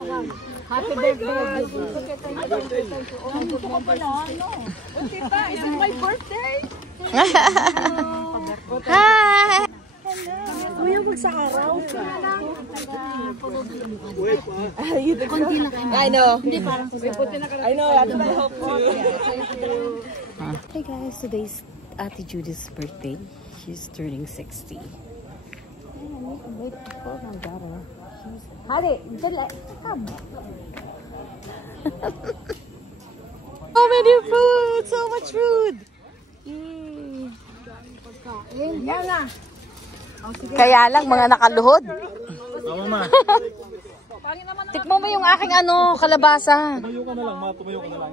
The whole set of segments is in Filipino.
Happy birthday. Is it my birthday? Hi! Kuya, magsakaraw ka. I know. I know, that's what I hope for. Hey guys, today's Ate Judith's birthday. She's turning 60. Hadi, come. So many food! So much food! Yan na. Kaya lang mga nakaluhod. Mama. Tikmo mo yung aking kalabasa. Tumayo ka na lang, tumayo ka na lang.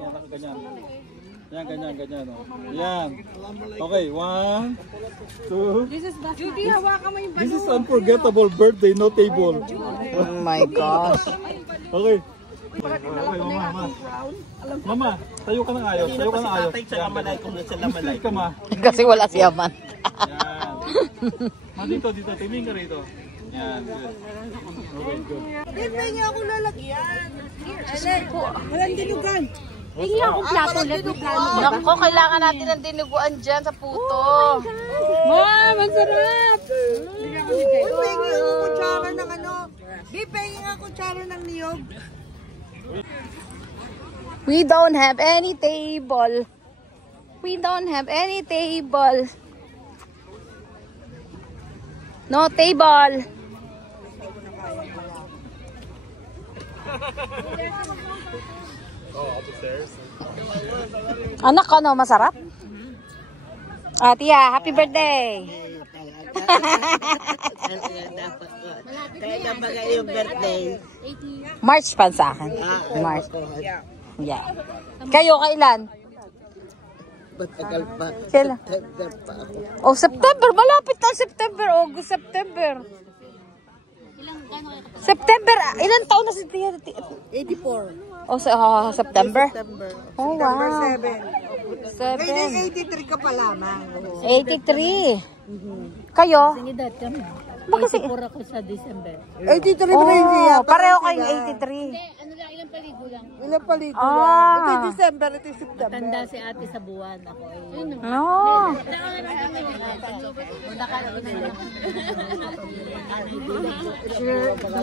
Yan, ganyan. Yan, ganyan. Oh. Yan. Okay, 1, 2. Judy, hawakan mo yung This is unforgettable birthday, no table. Oh my gosh. Okay. Okay, mama. Mama, tayo ka ng ayos. Tayo ka ng ayos. Yan, ka, ma. Kasi wala si Yaman. Yan. Ma, dito. Tingin ka rito. Yan, good. Okay, good. Hindi niya ako lalagyan. Walang dinugan. Hindi akong plato. Nako, kailangan natin ng dinuguan dyan sa puto. Mom, ang sarap! Pengi ako kutsara ng pengi nga kutsara ng niyog. We don't have any table. We don't have any table. No table. Anak, masarap? Tia, happy birthday! Kaya bagay yung birthday. March pa sa akin. March. Yeah. Kayo, kailan? Matagal pa. Kailan? September pa ako. Oh, September. Malapit na September. August, September. September. Ilan taon na si Tia? 84. Oh, September? September. Oh, September wow. 7. Ngayon 7. 83 ka pa lamang. 83. Kayo? Bakit kasi? ako sa December. 83 pa rin siya. Pareho kayong 83. Ilang paligo lang. Ilang palito Ah. lang. Ito December, ito September. Tanda si ate sa buwan. Ako ay... No.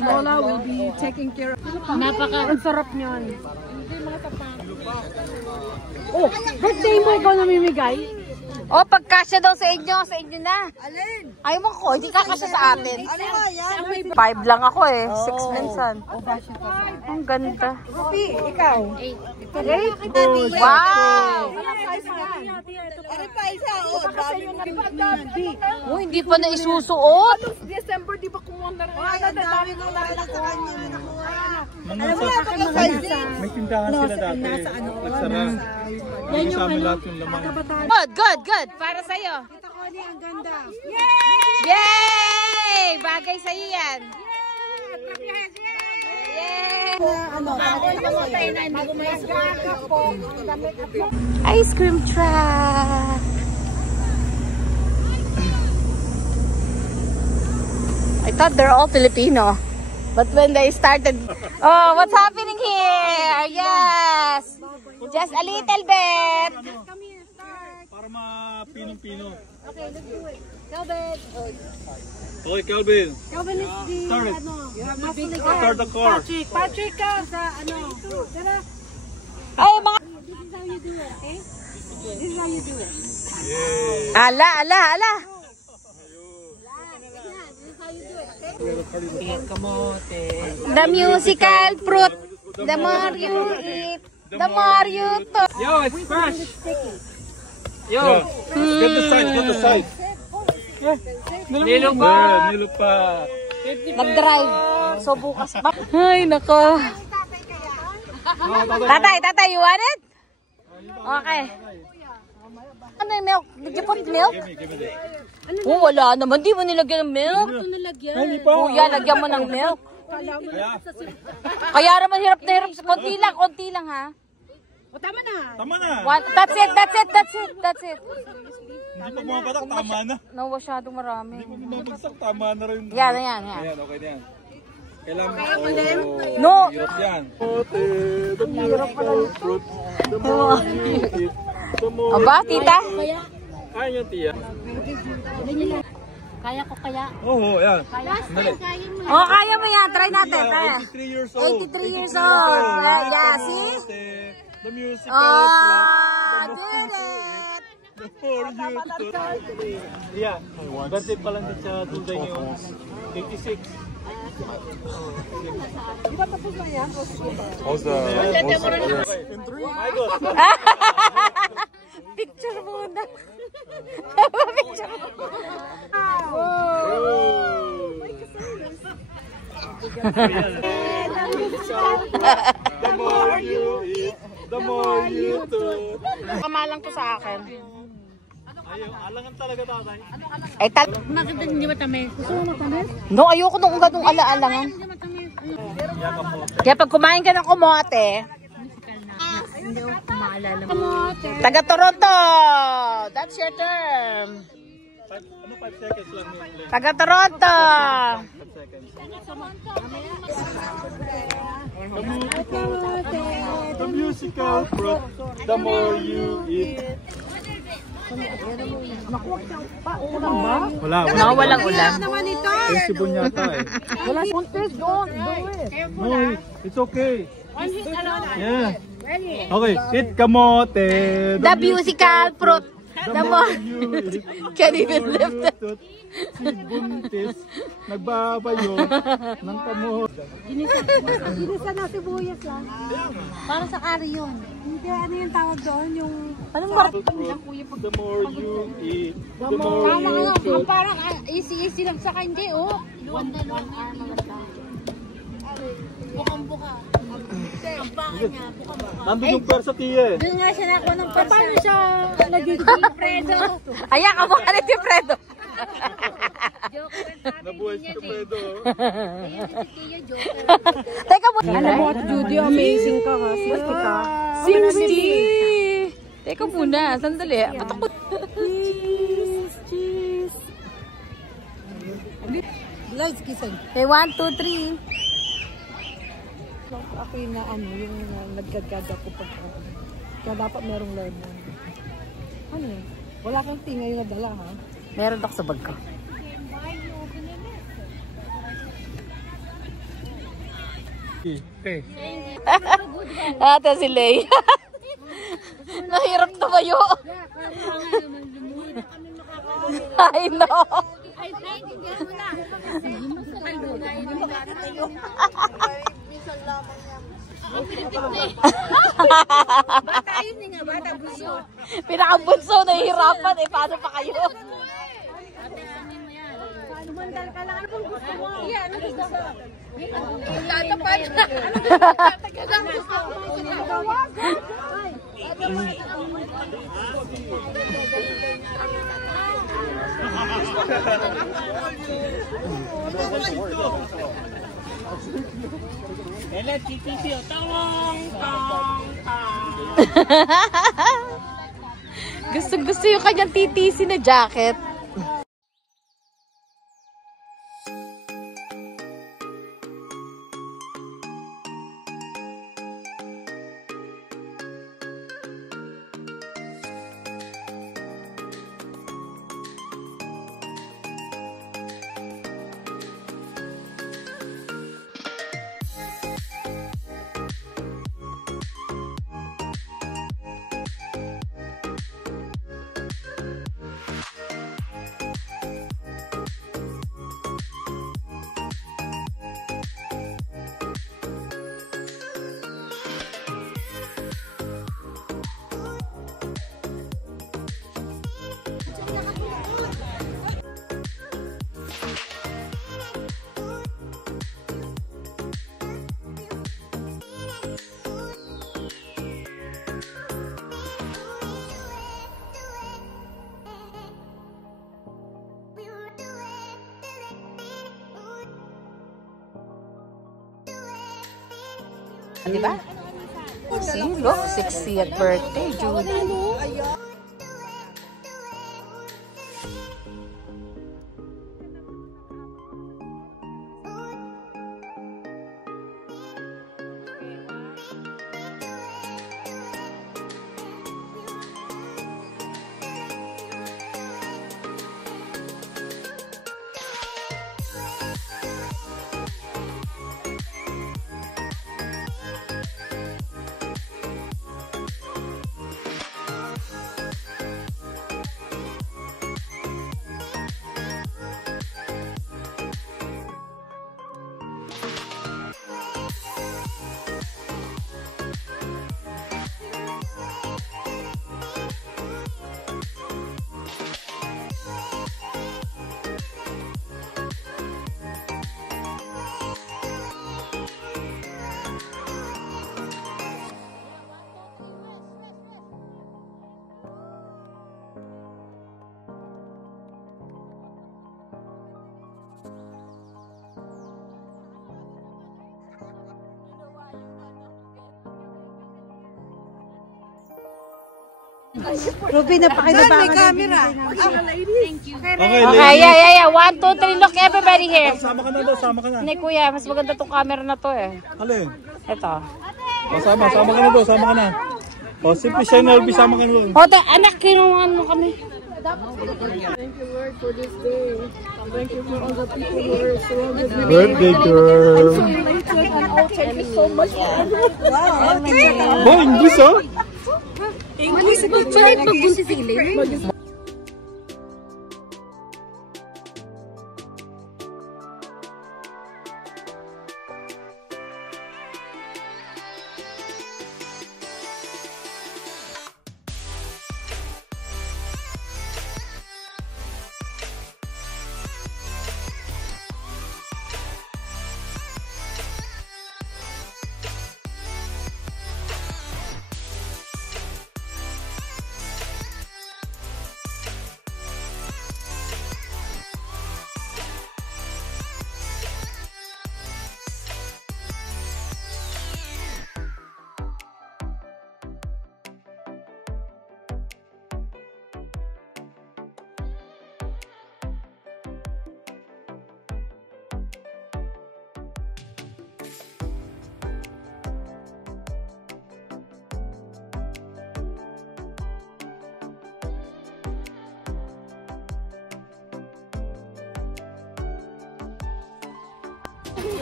Lola will be taking care of... Ang sarap niyan. Oh, birthday mo ikaw namimigay? Oh, pagkasya daw sa inyo na. Alin? Ayaw mo ko, hindi kakasya sa atin. Ano nga yan? 5 lang ako eh. 6 minsan. Ang ganda. Rupi, ikaw. 8? Wow! Ano pa isa? Oh, dami. Oh, hindi pa na isusuot. December, di ba kumuha na rin? Ay, ang dami ko nakita sa kanya. Alam mo, may tindahan sila dati. Nagsara. Yan yung lahat yung lamang. Good. Para sa'yo. Kita ko niya, ang ganda. Yay! Bagay sa'yo yan. Yay! Ice cream truck. I thought they're all Filipino. But when they started... Oh, what's happening here? Yes! Just a little bit. Para mapinong-pino. Okay, let's do it. Calvin. Okay, Calvin. Calvin is the, Start it. you have to big Start the car. Patrick ka sa, tara. Ay, mga... This is how you do it, okay? This is how you do it. Yay! Ala. Yeah, this is how you do it, okay? The musical fruit. The more you eat, the more you talk. Yo, it's fresh. Yo, get the side. Nilo pa. Nag-drive. So bukas pa. Ay, nako. Tatay, you want it? Okay. Ano yung milk? Did you put milk? Give me that. Oh, wala naman. Di mo nilagyan ng milk. Hindi pa. Kuya, lagyan mo ng milk. Kaya naman hirap na hirap. Konti lang ha. O, tama na. Tama na. That's it. Hindi pa bumabatak, tama na. No, masyadong marami. Hindi pa bumabagsak, tama na rin. Yan. Ayan, okay na yan. Kailangan No. Hirap yan. The musical fruit. The more you eat, the more Aba, tita? Kaya niya, tiya. Kaya ko kaya. Oo, yan. Sandali. Oh, kaya mo yan. Try natin. Try. 83 years old. 83 years old. Yeah, see? The musical Ah, fruit. did it. The more you eat. Yeah. Birthday pa lang din sa tunday niyo. 86. How's the Picture muna. Picture The more you eat, the more you do. Kamalang to sa akin. Ayaw, alangan talaga tatay. Ay, Bakit hindi matamis? Gusto mo matamis? no, ayoko nung ganung ala-alangan. Hindi matamis. Kaya pag kumain ka ng kumote, Hindi ko maalala. Kamote. taga Toronto, that's your term. 5 seconds lang yun. Taga Toronto. 5 seconds. The musical fruit, the more you eat. Wala. No, walang ulan. Naman ito. Yung sibon yata eh. Wala contest, don't do it. No, it's okay. Yeah. Okay, eat kamote. The musical fruit. The more you eat, Can't even lift it. si Buntis nagbabayo ng kamote. Ginisa na sibuyas lang. Para sa kari yun. Hindi, ano yung tawag doon? Yung... Anong The more you eat, the more Tama you ka do. parang easy lang sa kanya, oh. One hour na lang. Bukang-buka. Ang baka niya, bukang-buka. Nandun yung pera sa tiya eh. Doon nga siya nakuha ng pasta. Paano siya nagiging preso? Ayan, kamukha ni Tifredo. Nabuhay si Kapedo. Ayun si Tia, joker. Teka mo. Alam mo, Judy, amazing ka ha. 60 ka. 60! Teka muna, sandali. Ba't ako? Cheese. Lights kissing. Okay, 1, 2, 3. Ako yung na ano, yung nagkagad ako pag kaya dapat merong lemon. Ano yun? Wala kang tingay na dala ha? Meron ako sa bag ko. Okay. Ate si Lay. Nahirap tumayo. I know. Ay, naiintindihan mo na. Bata yun nga, bata gusto. Pinakabunso, nahihirapan. Eh, paano pa kayo? Lumandal ka lang. Ano bang gusto mo? Yan, ano gusto mo? Tatapan. Tagang gusto mo. Gusto yung kanyang TTC na jacket. Diba? See, look, 60th birthday, Judy. Ruby, napakinabangan. May camera. Okay, yeah. 1, 2, 3, look everybody here. Sama ka na daw, sama ka na. Hindi kuya, mas maganda tong camera na to eh. Alin? Ito. Sama ka na daw, sama ka na. O, simple siya na, Ruby, sama ka na doon. Hote, anak, kinuha mo kami. Thank you, Lord, for this day. Thank you for all the people who are surrounded with me. Birthday girl. And all, thank you so much for everything. Wow, okay. Oh, English oh. English ba? Bakit magbunsiling?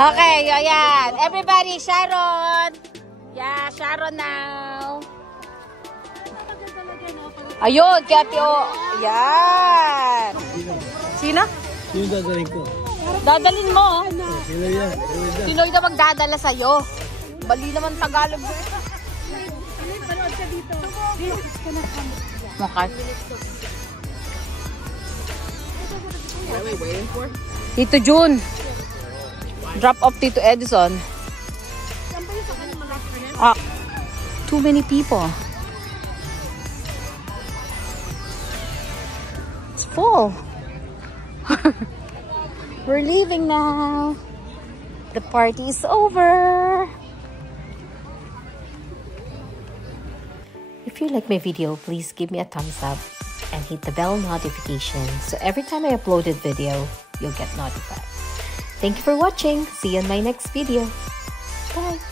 Okay, ayan. Everybody, Sharon. Yeah, Sharon now. Ayun, Katyo. Ayan. Sino? Yung dadalhin ko. Dadalhin mo. Sino yan? Sino yung magdadala sa'yo? Bali naman Tagalog. Okay. Tito June. Drop off Tito Edison. Ah, too many people. It's full. We're leaving now. The party is over. If you like my video, please give me a thumbs up and hit the bell notification so every time I upload a video, you'll get notified. Thank you for watching. See you in my next video. Bye.